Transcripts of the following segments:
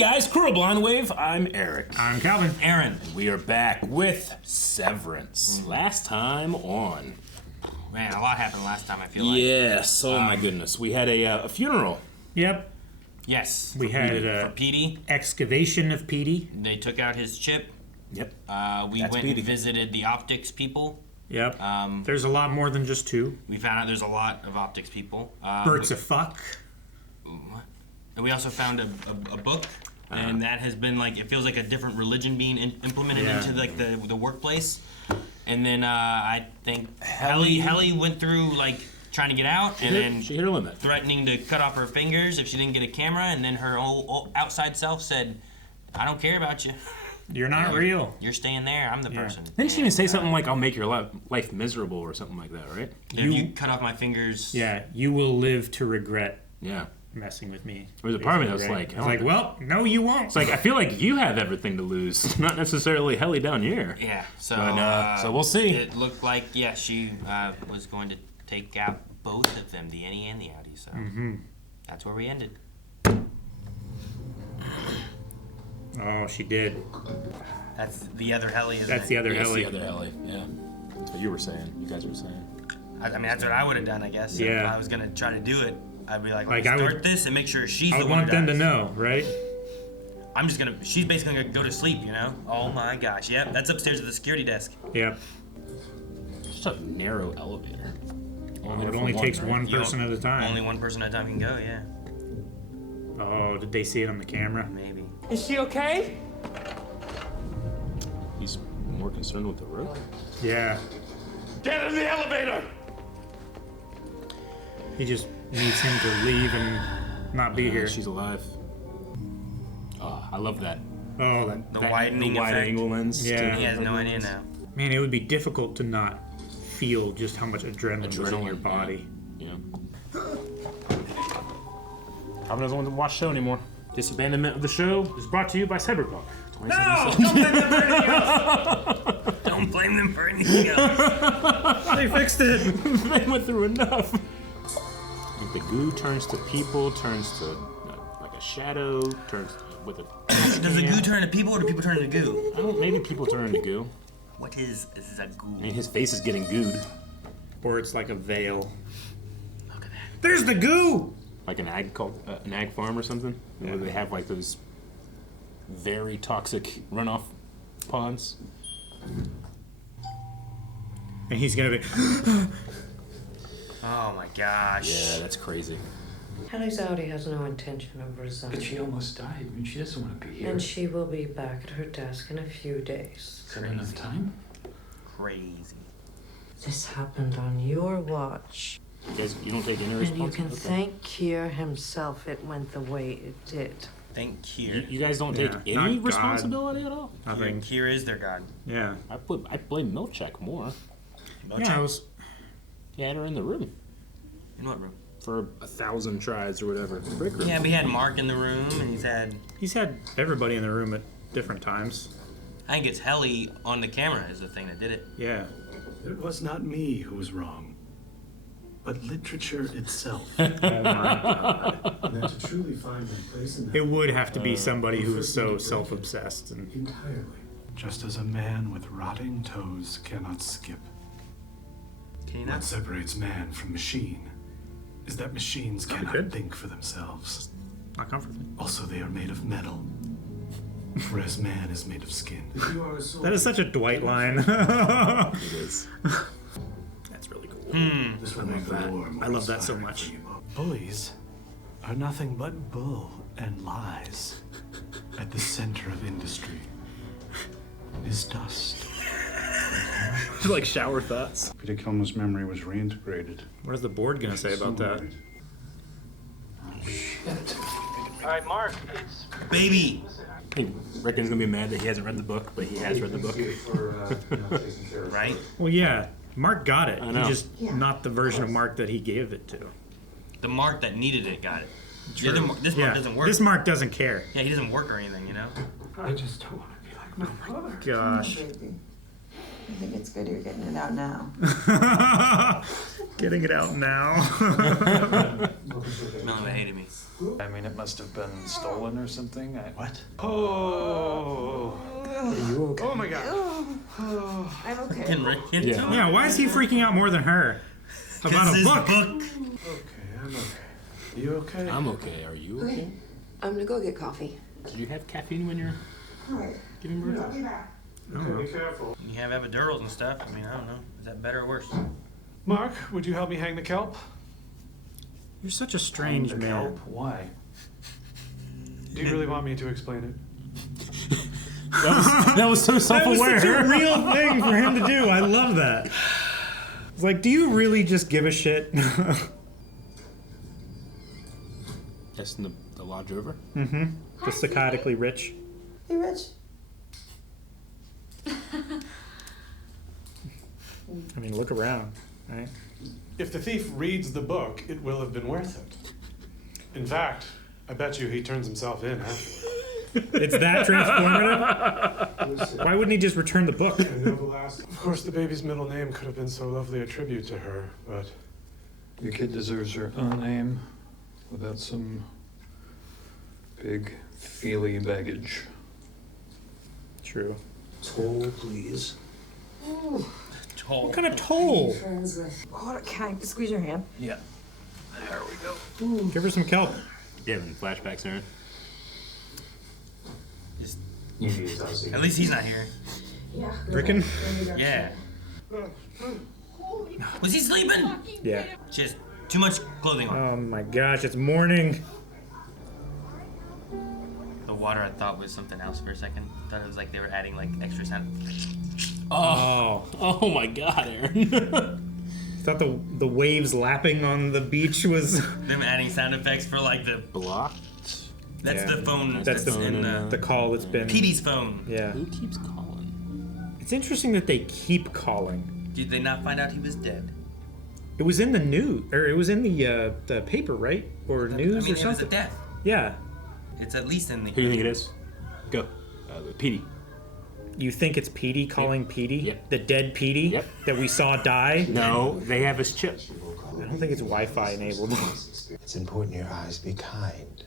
guys, Crew of Blind Wave. I'm Eric. I'm Calvin. Aaron. And we are back with Severance. Last time on. Man, a lot happened last time, I feel like. Yes, oh my goodness. We had a funeral. Yep. Yes. We had for Petey. Excavation of Petey. They took out his chip. Yep. We That's went Petey. and visited the optics people. Yep. There's a lot more than just two. We found out there's a lot of optics people. Birds of fuck. And we also found a book. And that has been like, it feels like a different religion being implemented into like the workplace. And then I think Helly went through like trying to get out, and then she hit her limit, threatening to cut off her fingers if she didn't get a camera. And then her old outside self said, "I don't care about you. You're not real. You're staying there. I'm the person." Didn't she even say something like, "I'll make your life miserable" or something like that, right? If you cut off my fingers. Yeah, you will live to regret. Yeah. Messing with me. There was a part of me that was like, it's like, well, no, you won't. It's like, I feel like you have everything to lose, not necessarily Helly down here. Yeah, so so we'll see. It looked like, yeah, she was going to take out both of them, the Innie and the Outie, so that's where we ended. Oh, she did. That's the other Helly, isn't That's it? the other Yes, Helly. the other Helly, yeah. That's what you were saying. You guys were saying. I mean, that's what I would have done, I guess. Yeah. If I was going to try to do it, I'd be like I start would- this and make sure she's I the would one want who them to dies. know, right? I'm just going to, she's basically going to go to sleep, you know? Oh my gosh, yep, that's upstairs at the security desk. Yep. Just a narrow elevator. It only takes one person at a time. Only one person at a time can go, yeah. Oh, did they see it on the camera? Maybe. Is she okay? He's more concerned with the rope. Yeah. Get in the elevator! He just needs him to leave and not be here. She's alive. Oh, I love that. Oh, that, The that widening the wide effect. angle lens. Yeah. He has no idea now. man, it would be difficult to not feel just how much adrenaline was in your Adrenaline, body. Yeah. Calvin doesn't want to watch the show anymore. This abandonment of the show is brought to you by Cyberpunk. No! Don't blame them for anything else! Don't blame them for anything else. They fixed it! They went through enough. If the goo turns to people, turns to like a shadow, turns with a... Does the goo turn into people or do people turn into goo? I don't know, maybe people turn into goo. What is a goo? I mean, his face is getting gooed. Or it's like a veil. Look at that. There's the goo! Like an ag farm or something, where they have like those very toxic runoff ponds. And he's gonna be... Oh my gosh. Yeah, that's crazy. Helly's Outie has no intention of resigning. But she almost died, and she doesn't want to be here. And she will be back at her desk in a few days. Is that enough time? Crazy. This happened on your watch. You don't take any And responsibility? you can thank Kier himself it went the way it did. Thank Kier. You guys don't take Yeah, any not God. responsibility at all? Nothing. Kier is their god. Yeah. I blame Milchicks more. Yeah, I was... He had her in the room In what room? for 1,000 tries or whatever. The break room. Yeah, we had Mark in the room, and He's had everybody in the room at different times. I think it's Helly on the camera is the thing that did it. Yeah. It was not me who was wrong, but literature itself. Oh my God. And to truly find my place in that It would have to be somebody who was so self-obsessed. And entirely. Just as a man with rotting toes cannot skip. Can you What not? separates man from machine is that machines cannot good. think for themselves. not comforting. Also, they are made of metal, whereas man is made of skin. That is such a Dwight line. It is. That's really cool. This will make the war more I love that so inspiring much. for you. Bullies are nothing but bull and lies. At the center of industry is dust. Like shower thoughts. Peter Kilmer's memory was reintegrated. What is the board gonna say about that? Alright, Mark, it's... Baby! I think Rickon's gonna be mad that he hasn't read the book, but he has read the book. Right? Well, yeah. Mark got it. I know. He just not the version of Mark that he gave it to. The Mark that needed it got it. True. This Mark doesn't work. This Mark doesn't care. Yeah, he doesn't work or anything, you know? I just don't want to be like my brother. Gosh. I think it's good you're getting it out now. Getting it out now. Melanie hated me. I mean, it must have been stolen or something. What? Oh. Are you okay? Oh my god. I'm okay. Can Rick get to it? Yeah, why is he freaking out more than her? About a His book. Okay, I'm okay. You okay? I'm okay. Are you okay? I'm gonna go get coffee. Did you have caffeine when you're giving birth? Okay, be careful. You have epidurals and stuff. I mean, I don't know. Is that better or worse? Mark, would you help me hang the kelp? You're such a strange man. Kelp? Why? Do you really want me to explain it? That was so That was self-aware. such a real thing for him to do. I love that. It's like, do you really just give a shit? That's in the Lodge Over. Mm-hmm. Just psychotically rich. Hey, Rich. I mean, look around, right? If the thief reads the book, it will have been worth it. In fact, I bet you he turns himself in afterward. It's that transformative? Why wouldn't he just return the book? Of course, the baby's middle name could have been so lovely a tribute to her, but... Your kid deserves her own name without some big, feely baggage. True. Toll, please. What kind of toll? Oh, can I squeeze your hand? Yeah. There we go. Give her some kelp. You having flashbacks, Aaron? At least he's not here. Yeah. Rickon? Yeah. Was he sleeping? Yeah. She has too much clothing on. Oh my gosh, it's morning. The water I thought was something else for a second. I thought it was like they were adding like extra sound. Oh my God, Aaron. I thought the waves lapping on the beach was... Them adding sound effects for like the... Blocked. That's Yeah. the phone. That's the, in the call that's been... Petey's phone. Yeah. Who keeps calling? It's interesting that they keep calling. Did they not find out he was dead? It was in the news, or it was in the paper, right? Or news I mean, or it was a something? death. Yeah. It's at least in the... Who do you think it is? Go. Petey. You think it's Petey calling Petey? Yep. The dead Petey? Yep. That we saw die? No, they have his chip. I don't think it's Wi-Fi enabled. It's important your eyes be kind.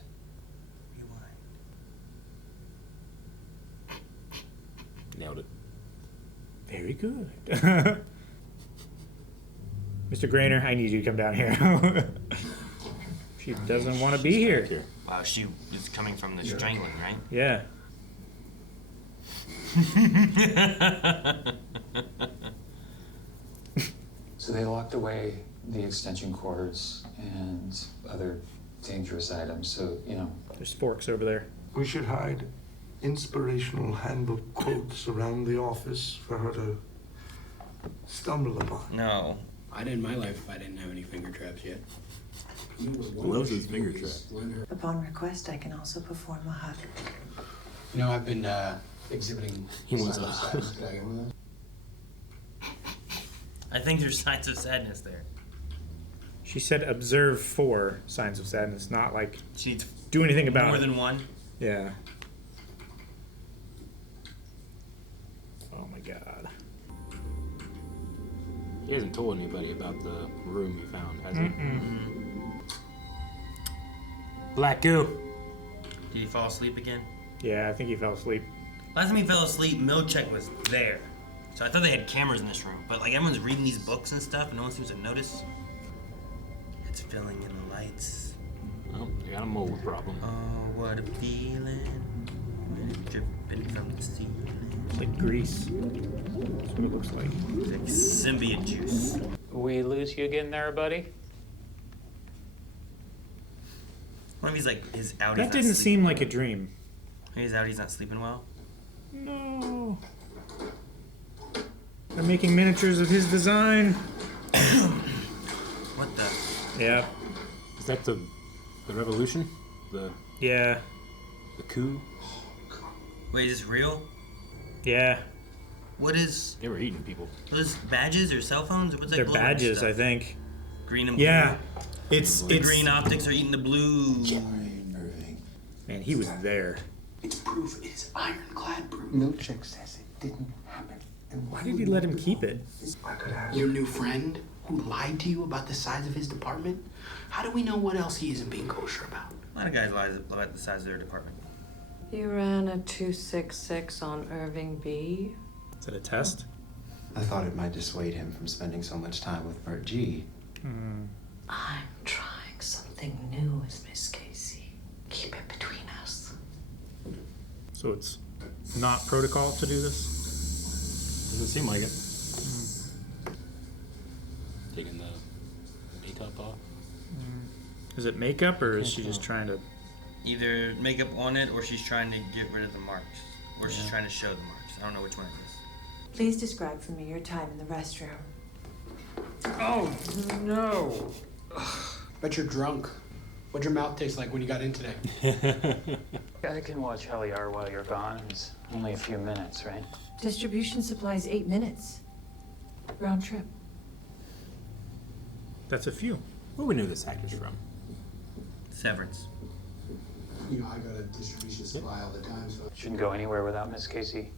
Nailed it. Very good. Mr. Grainer, I need you to come down here. She doesn't want to be here. Wow, she was coming from the strangling, right? Yeah. So they locked away the extension cords and other dangerous items, so, you know. There's forks over there. We should hide inspirational handbook quotes around the office for her to stumble upon. No. I did in my life if I didn't have any finger traps yet. Loves his finger trap. Upon request, I can also perform a hug. You know, I've been exhibiting He wants signs of a- sadness. Could I get one of those? I think there's signs of sadness there. She said observe 4 signs of sadness, not like She needs do anything about more it. than one. Yeah. Oh my god. He hasn't told anybody about the room he found, has he? Black goo. Did he fall asleep again? Yeah, I think he fell asleep. Last time he fell asleep, Milchicks was there. So I thought they had cameras in this room. But like everyone's reading these books and stuff and no one seems to notice. It's filling in the lights. Oh, they got a mold problem. Oh, what a feeling when it's dripping from the ceiling. It's like grease. That's what it looks like. It's like symbiote juice. We lose you again there, buddy? What if he's like his Audi's That not didn't sleeping seem like a well? dream. Maybe his Audi's not sleeping well. No. They're making miniatures of his design. What the? Yep. Is that the revolution? Yeah. The coup? Wait, is this real? Yeah. What is? They were eating people. Are those badges or cell phones? Or what's that They're glowing badges, stuff? I think. Green and Yeah. blue. The green optics are eating the blue. Man, he was there. It's proof. It is ironclad proof. Milchicks says it didn't happen Why did he let him keep it? Your new friend who lied to you about the size of his department? How do we know what else he isn't being kosher about? A lot of guys lie about the size of their department. You ran a 266 on Irving B. Is it a test? I thought it might dissuade him from spending so much time with Mert G. I'm trying something new with Miss Casey. Keep it between us. So it's not protocol to do this? Doesn't seem like it. Taking the makeup off. Is it makeup or is she just trying to... Either makeup on it or she's trying to get rid of the marks. Or she's trying to show the marks. I don't know which one it is. Please describe for me your time in the restroom. Oh, no. Bet you're drunk. What'd your mouth taste like when you got in today? I can watch Heliar while you're gone. It's only a few minutes, right? Distribution supplies 8 minutes. Round trip. That's a few. Where we knew this actor's from? Severance. You know, I got a distribution supply all the time, so... Shouldn't go anywhere without Miss Casey.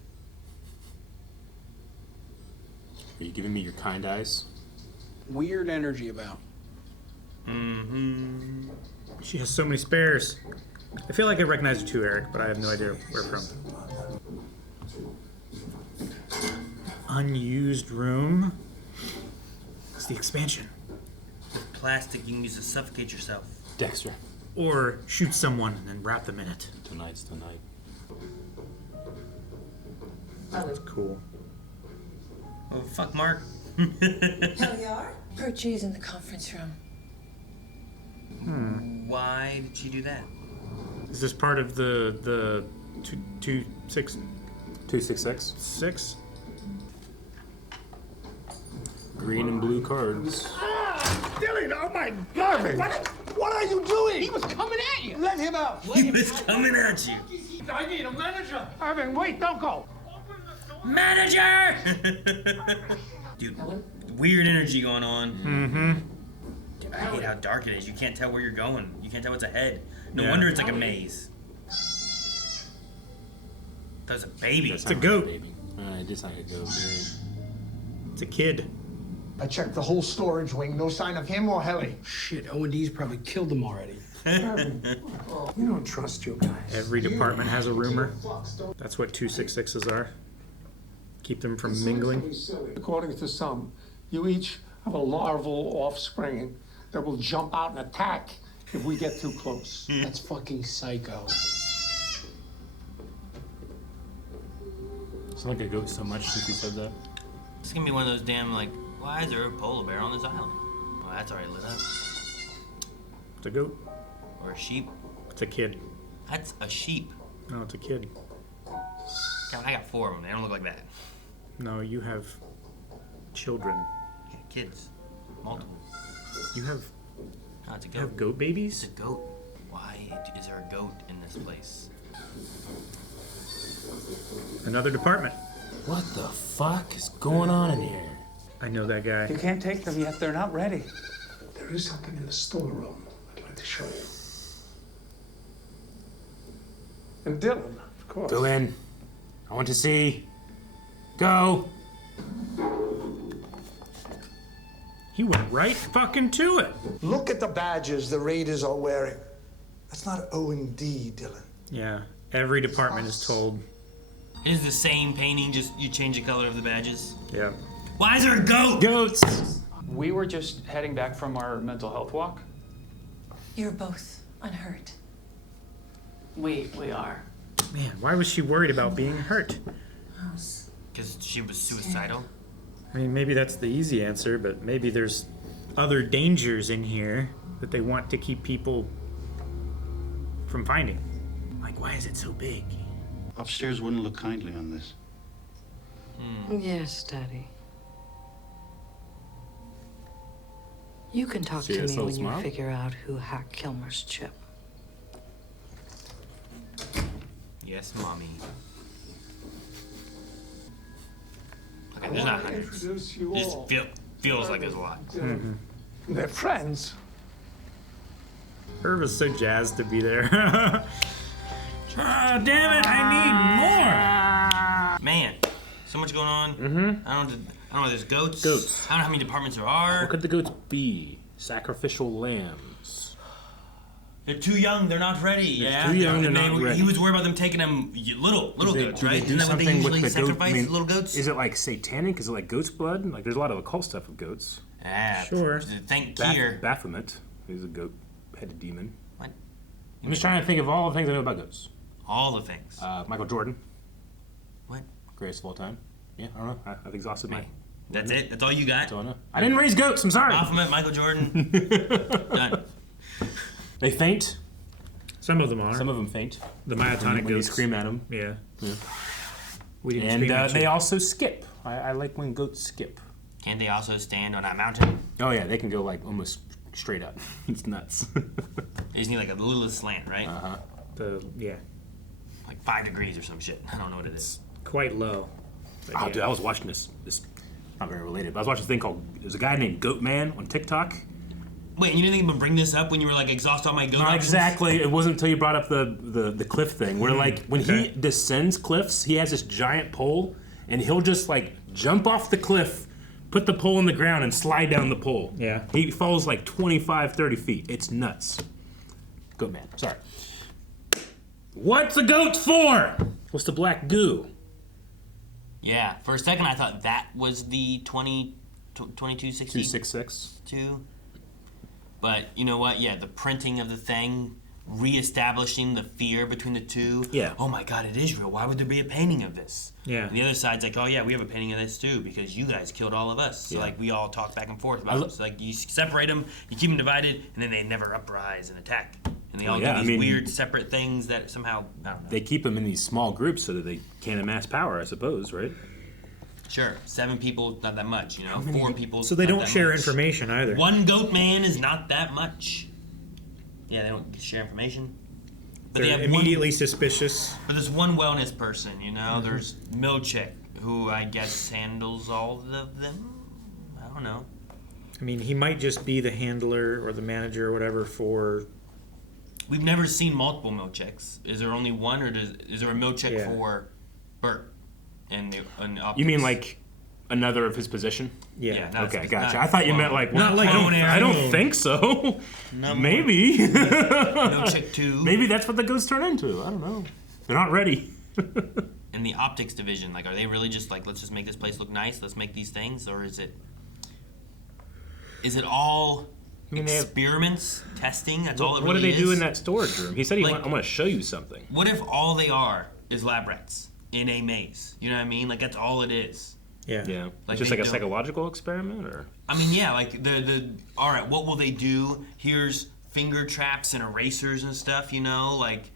Are you giving me your kind eyes? Weird energy about. Mm-hmm. She has so many spares. I feel like I recognize her too, Eric, but I have no idea where from. Unused room. It's the expansion. With plastic you can use to suffocate yourself. Dexter. Or shoot someone and then wrap them in it. Tonight's tonight. That's cool. Oh, fuck, Mark. Heliar? Her G's in the conference room. Why did she do that? Is this part of the 266? 6? Green and blue cards. Dylan, oh my God! What are you doing? He was coming at you! Let him out! He was coming at you. I need a manager. Irving, wait, don't go! Manager! Dude, weird energy going on. Mm-hmm. I hate how dark it is. You can't tell where you're going. You can't tell what's ahead. No Yeah. wonder it's like a maze. That's a baby. It's a goat. Baby. Just like a goat. It's a kid. I checked the whole storage wing. No sign of him or Helly. Shit, O&D's probably killed them already. You don't trust you guys. Every department has a rumor. That's what 266s are. Keep them from mingling. According to some, you each have a larval offspring that will jump out and attack if we get too close. That's fucking psycho. It's like a goat so much since you said that. It's gonna be one of those damn, like, why is there a polar bear on this island? Well, that's already lit up. It's a goat. Or a sheep. It's a kid. That's a sheep. No, it's a kid. God, I got 4 of them. They don't look like that. No, you have children. Yeah, kids. Multiple. You have No, it's a you goat. have goat babies? It's a goat. Why is there a goat in this place? Another department. What the fuck is going on in here? I know that guy. You can't take them yet. They're not ready. There is something in the storeroom I'd like to show you. And Dylan, of course. Go in. I want to see. Go. He went right fucking to it. Look at the badges the raiders are wearing. That's not O&D, Dylan. Yeah, every department is told. It is the same painting, just you change the color of the badges. Yeah. Why is there a goat? Goats! We were just heading back from our mental health walk. You're both unhurt. We are. Man, why was she worried about being hurt? Because she was suicidal. I mean, maybe that's the easy answer, but maybe there's other dangers in here that they want to keep people from finding. Like, why is it so big? Upstairs wouldn't look kindly on this. Yes, Daddy. You can talk See to that me little when you smile? figure out who hacked Kilmer's chip. Yes, mommy. Okay, there's not hundreds. Introduce you It just all. feels like there's a lot. They're friends. Irv is so jazzed to be there. Oh, damn it, I need more! Man, so much going on. Mm-hmm. I don't know. There's goats. Goats. I don't know how many departments there are. What could the goats be? Sacrificial lambs. They're too young. They're not ready. They're Yeah, too young, And they're not ready. He was worried about them taking them little goats, right? Isn't that what they usually sacrifice? Little goats. Is it like satanic? Is it like goat's blood? Like there's a lot of occult stuff with goats. Yeah. Sure. Thank Kier. Baphomet. He's a goat-headed demon. What? I'm just trying to think of all the things I know about goats. All the things. Michael Jordan. What? Greatest of all time. Yeah, I don't know. I've exhausted my. That's it. That's all you got. That's all I know. I didn't raise goats. I'm sorry. Baphomet, Michael Jordan. Done. They faint. Some of them are. Some of them faint. The myotonic when you goats. scream at them. Yeah. We didn't scream at you. They also skip. I like when goats skip. Can they also stand on that mountain? Oh yeah, they can go like almost straight up. It's nuts. They just need like a little slant, right? Yeah. Like 5 degrees or some shit. I don't know what it is. Quite low. Oh, dude, I was watching this. Not very related, but I was watching this thing called. There's a guy named Goat Man on TikTok. Wait, you didn't even bring this up when you were like exhaust all my goat Not options? exactly. It wasn't until you brought up the cliff thing, where like when he descends cliffs, he has this giant pole, and he'll just like jump off the cliff, put the pole in the ground, and slide down the pole. Yeah. He falls like 25, 30 feet. It's nuts. Goat Man. Sorry. What's the goat for? What's the black goo? Yeah, for a second I thought that was the 2260. 266. But you know what? Yeah, the printing of the thing, reestablishing the fear between the two. Yeah. Oh my God, it is real. Why would there be a painting of this? Yeah. And the other side's like, oh yeah, we have a painting of this too because you guys killed all of us. So Yeah. like we all talk back and forth about it. So like you separate them, you keep them divided, and then they never uprise and attack. And they all do these weird separate things that somehow, I don't know. They keep them in these small groups so that they can't amass power, I suppose, right? Sure, 7 people, not that much, you know. 4 people. So they not don't that share much. information either. 1 goat man is not that much. Yeah, they don't share information. But They're they have immediately suspicious. But there's one wellness person, you know. There's Milchick, who I guess handles all of them. I don't know. I mean, he might just be the handler or the manager or whatever for. We've never seen multiple Milchicks. Is there only one, or is there a Milchick Yeah. for Bert? And the optics? You mean like another of his position? Yeah. Okay, gotcha. I thought you meant like. Not like I don't think so. Maybe. Milchick 2. Maybe that's what the ghosts turn into. I don't know. They're not ready. In the optics division, like, are they really just like, let's just make this place look nice, let's make these things, or is it all experiments, testing? That's all it really is. What do they do in that storage room? He said Like, I want to show you something. What if all they are is lab rats in a maze? You know what I mean? Like, that's all it is. Yeah. Yeah. Like Just they like a don't- psychological experiment, or. I mean, yeah, like all right, what will they do? Here's finger traps and erasers and stuff, you know, like.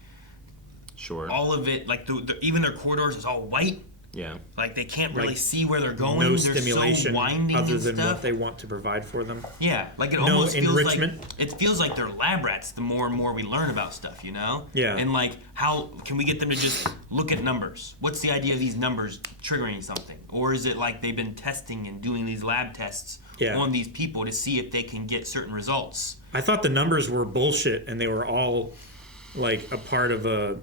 Sure. All of it, like even their corridors is all white. Yeah. Like they can't really Like, see where they're going. No They're stimulation so winding other and than stuff. what they want to provide for them. Yeah, like it No almost feels enrichment. like it feels like they're lab rats. The more and more we learn about stuff, you know. Yeah. And like, how can we get them to just look at numbers? What's the idea of these numbers triggering something? Or is it like they've been testing and doing these lab tests on these people to see if they can get certain results? I thought the numbers were bullshit, and they were all like a part of a.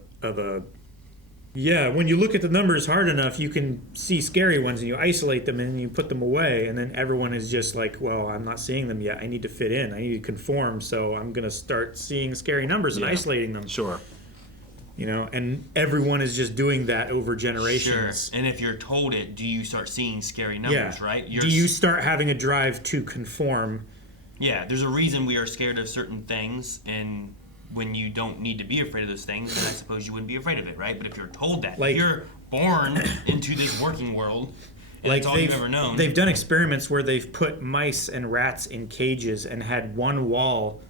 Yeah, when you look at the numbers hard enough, you can see scary ones, and you isolate them, and you put them away, and then everyone is just like, well, I'm not seeing them yet. I need to fit in. I need to conform, so I'm going to start seeing scary numbers and isolating them. Sure. You know, and everyone is just doing that over generations. Sure. And if you're told it, do you start seeing scary numbers, right? Do you start having a drive to conform? Yeah, there's a reason we are scared of certain things, and when you don't need to be afraid of those things, then I suppose you wouldn't be afraid of it, right? But if you're told that, Like- if you're born into this working world, and Like that's all you've ever known. They've done experiments where they've put mice and rats in cages and had one wall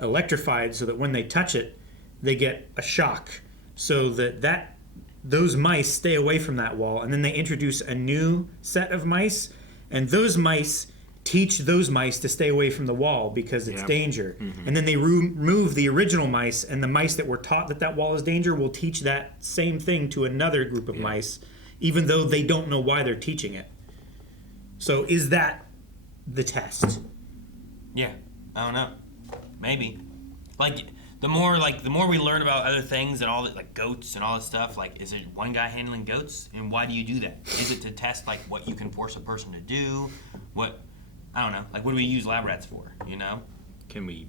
electrified so that when they touch it, they get a shock. So that those mice stay away from that wall, and then they introduce a new set of mice, and those mice teach those mice to stay away from the wall because it's danger. And then they remove the original mice, and the mice that were taught that wall is danger will teach that same thing to another group of mice, even though they don't know why they're teaching it. So is that the test? Yeah, I don't know. Maybe. Like, The more we learn about other things and all that, like goats and all this stuff, like, is it one guy handling goats? And why do you do that? Is it to test, like, what you can force a person to do? What, I don't know. Like, what do we use lab rats for, you know? Can we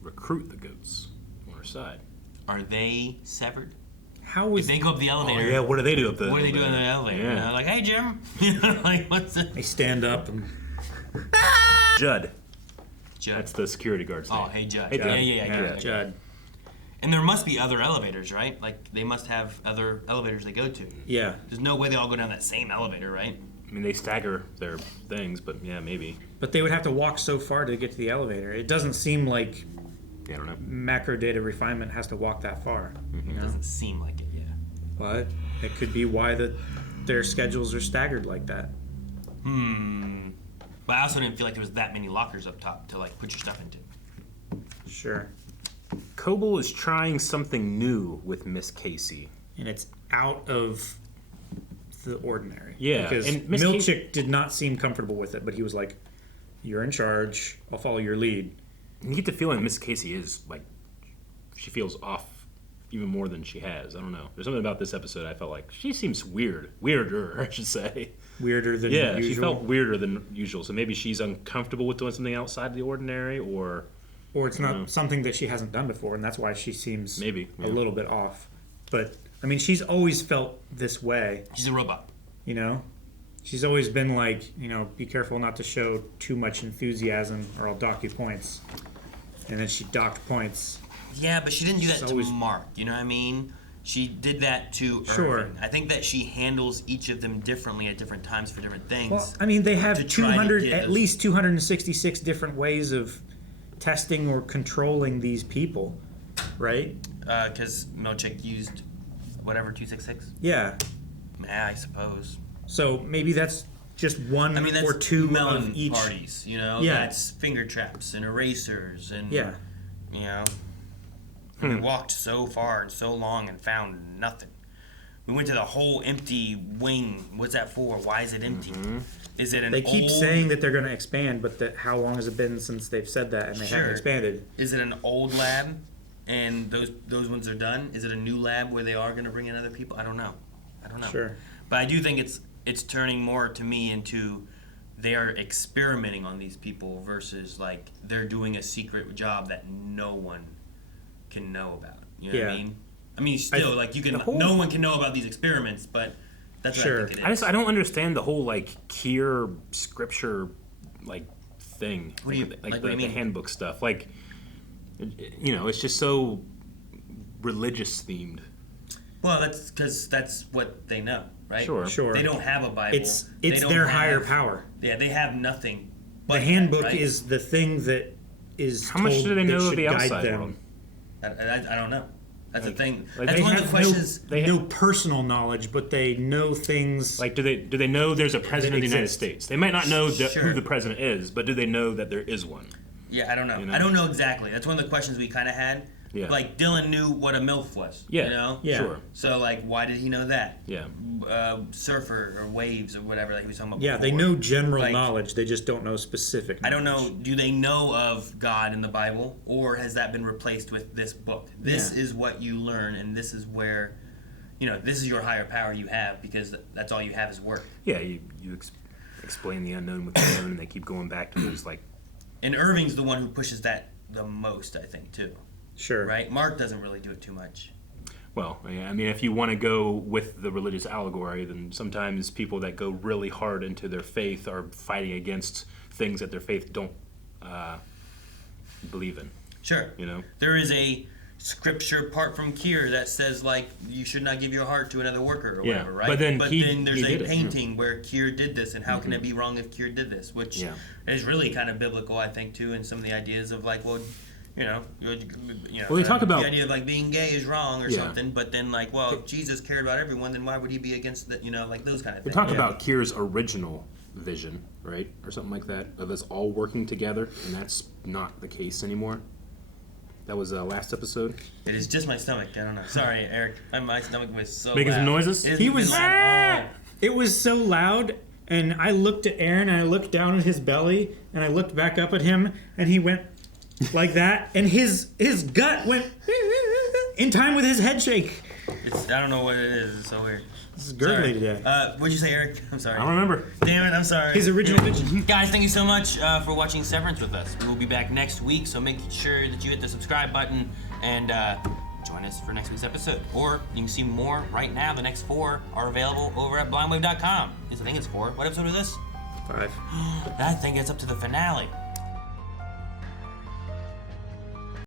recruit the goats on our side? Are they severed? How is if they go up the elevator? Oh, yeah, what do they do up the What do they do in the elevator? Yeah. You know, like, hey, Jim. You know, like, what's it? They stand up and... Judd. Judd. That's the security guard's name. Oh, hey, Judd. Hey, Judd. Yeah, Judd. And there must be other elevators, right? Like, they must have other elevators they go to. Yeah. There's no way they all go down that same elevator, right? I mean, they stagger their things, but yeah, maybe. But they would have to walk so far to get to the elevator. It doesn't seem like I don't know. macro data refinement has to walk that far. It doesn't seem like it, yeah. But it could be why their schedules are staggered like that. But I also didn't feel like there was that many lockers up top to, like, put your stuff into. Sure. Coble is trying something new with Miss Casey. And it's out of the ordinary. Yeah, Because and Miss Milchicks did not seem comfortable with it, but he was like, you're in charge. I'll follow your lead. And you get the feeling Miss Casey is, like, she feels off even more than she has. I don't know. There's something about this episode I felt like she seems weirder, I should say. Weirder than usual? usual? She felt weirder than usual. So maybe she's uncomfortable with doing something outside the ordinary, or it's not something that she hasn't done before, and that's why she seems maybe a little bit off. But, I mean, she's always felt this way. She's a robot. You know? She's always been like, be careful not to show too much enthusiasm or I'll dock you points. And then she docked points. Yeah, but she didn't do that She's to always- Mark. You know what I mean? She did that to Sure. Irving. I think that she handles each of them differently at different times for different things. Well, I mean, they have to try to 200, get at those- least 266 different ways of testing or controlling these people, right? Because Milchick used whatever 266. Yeah. Yeah, I suppose. So maybe that's just one I mean, that's or two melon of each. parties. You know, Yeah. that's finger traps and erasers and Yeah. You know, we walked so far and so long and found nothing. We went to the whole empty wing. What's that for? Why is it empty? Is it an They keep old... saying that they're going to expand, but how long has it been since they've said that and they haven't expanded? Is it an old lab and those ones are done? Is it a new lab where they are going to bring in other people? I don't know. Sure. But I do think it's turning more to me into they are experimenting on these people versus like they're doing a secret job that no one can know about. You know what I mean? I mean, still, like you can. No one can know about these experiments, but that's what I think it is. I don't understand the whole like Kier scripture like thing. What do you like what do the you mean? handbook stuff? Like, it's just so religious themed. Well, that's because that's what they know, right? Sure. They don't have a Bible. It's They don't their have- higher power. Yeah, they have nothing. But The handbook that, right? is the thing that is How much told do they know that of should the guide outside them. world? I don't know. That's the thing. like That's They one of have the questions. no personal knowledge, but they know things. Like, do they know there's a president of the United exist. States? They might not know Sure. who the president is, but do they know that there is one? Yeah, I don't know. You know? I don't know exactly. That's one of the questions we kind of had. Yeah. Like Dylan knew what a MILF was. Yeah. You know. Yeah. Sure. So like, why did he know that? Yeah. Surfer or waves or whatever that he was talking about. Yeah, they before. know general Like, knowledge. They just don't know specific I don't knowledge. know. Do they know of God in the Bible, or has that been replaced with this book? This is what you learn, and this is where, this is your higher power you have because that's all you have is work. Yeah, you explain the unknown with the known, and they keep going back to those like. And Irving's the one who pushes that the most, I think, too. Sure. Right? Mark doesn't really do it too much. Well, yeah, I mean, if you want to go with the religious allegory, then sometimes people that go really hard into their faith are fighting against things that their faith don't believe in. Sure. You know? There is a scripture part from Kier that says, like, you should not give your heart to another worker or Yeah, whatever, right? but then there's he a did it, painting where Kier did this, and how can it be wrong if Kier did this? Which is really kind of biblical, I think, too, in some of the ideas of, like, well, Well, they talk about the idea of like being gay is wrong or Yeah. something, but then like, well, if Jesus cared about everyone, then why would he be against that? Like those kind of They things. talk about Kier's original vision, right, or something like that, of us all working together, and that's not the case anymore. That was last episode. It is just my stomach. I don't know. Sorry, Eric. My stomach was so Making loud. some noises? It He was. loud at all. It was so loud, and I looked at Aaron, and I looked down at his belly, and I looked back up at him, and he went. like that, and his gut went in time with his head shake. I don't know what it is. It's so weird. This is gurgly today. What'd you say, Eric? I'm sorry. I don't remember. Damn it, I'm sorry. His original vision. Guys, thank you so much for watching Severance with us. We'll be back next week, so make sure that you hit the subscribe button and join us for next week's episode. Or you can see more right now. The next 4 are available over at blindwave.com. I think it's 4. What episode is this? 5. I think it's up to the finale.